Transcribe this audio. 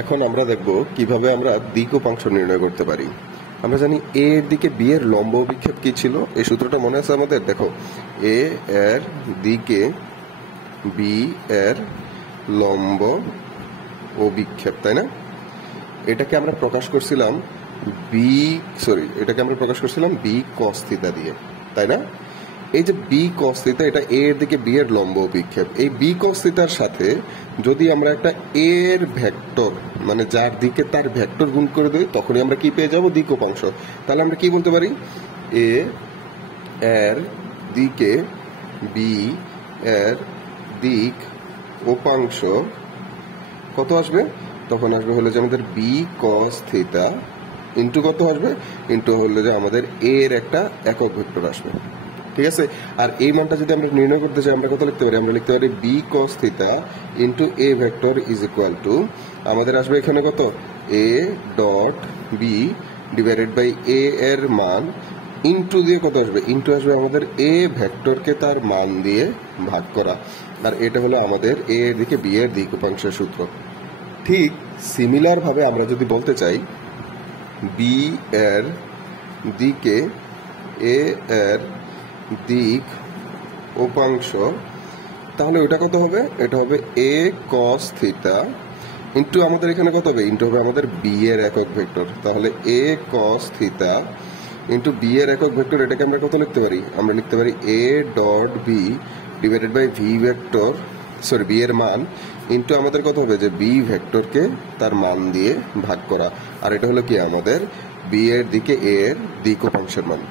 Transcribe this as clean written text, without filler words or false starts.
এখন আমরা দেখব কিভাবে আমরা দিক উপাংশ নির্ণয় করতে পারি। আমরা জানি এ এর দিকে বি এর লম্ব অভিক্ষেপ কি ছিল, এই সূত্রটা মনে আছে আমাদের? দেখো, এ এর দিকে বি এর লম্ব অভিক্ষেপ, তাই না? এটাকে আমরা প্রকাশ করছিলাম বি কস থিটা দিয়ে, তাই না? এই যে বি কস থিটা, এটা এ এর দিকে বি এর লম্ব অভিক্ষেপ। এই বি কস থিটার সাথে যদি আমরা একটা এ এর ভেক্টর, মানে যার দিকে তার ভেক্টর গুণ করে দিই, তখনই আমরা কি পেয়ে যাব? দিক উপাংশ। তাহলে আমরা কি বলতে পারি? এ এর দিকে বি এর দিক উপাংশ কত আসবে? তখন আসবে হলো যে আমাদের বি কস থিটা ইন্টু কত আসবে? ইন্টু হলো যে আমাদের এ এর একটা একক ভেক্টর আসবে। ঠিক আছে? আর এই মানটা যদি আমরা নির্ণয় করতে চাই, আমরা কত লিখতে পারি? আমরা লিখতে পারি b cos theta into a vector is equal to আমাদের আসবে এখানে কত? A dot B divided by a এর মান ইন্টু দিয়ে কত আসবে? ইন্টু আসবে আমাদের এ ভেক্টরকে তার মান দিয়ে ভাগ করা। আর এটা হলো আমাদের এ এর দিকে বি এর দিক উপাংশের সূত্র। ঠিক সিমিলার ভাবে আমরা যদি বলতে চাই বি এর দিকে এ এর দিক উপাংশ, তাহলে ওটা কত হবে? এটা হবে এ কস থিটা ইন্টু আমাদের এখানে কত হবে? ইন্টু হবে আমাদের বি এর একক ভেক্টর। তাহলে এ কস থিটা ইন্টু বি এর একক ভেক্টর, এটাকে আমরা কত লিখতে পারি? আমরা লিখতে পারি A dot B divided by V vector, B এর মান ইন্টু আমাদের কত হবে? যে বি ভেক্টরকে তার মান দিয়ে ভাগ করা। আর এটা হলো কি আমাদের বি এর দিকে এ এর দিক উপাংশের মান।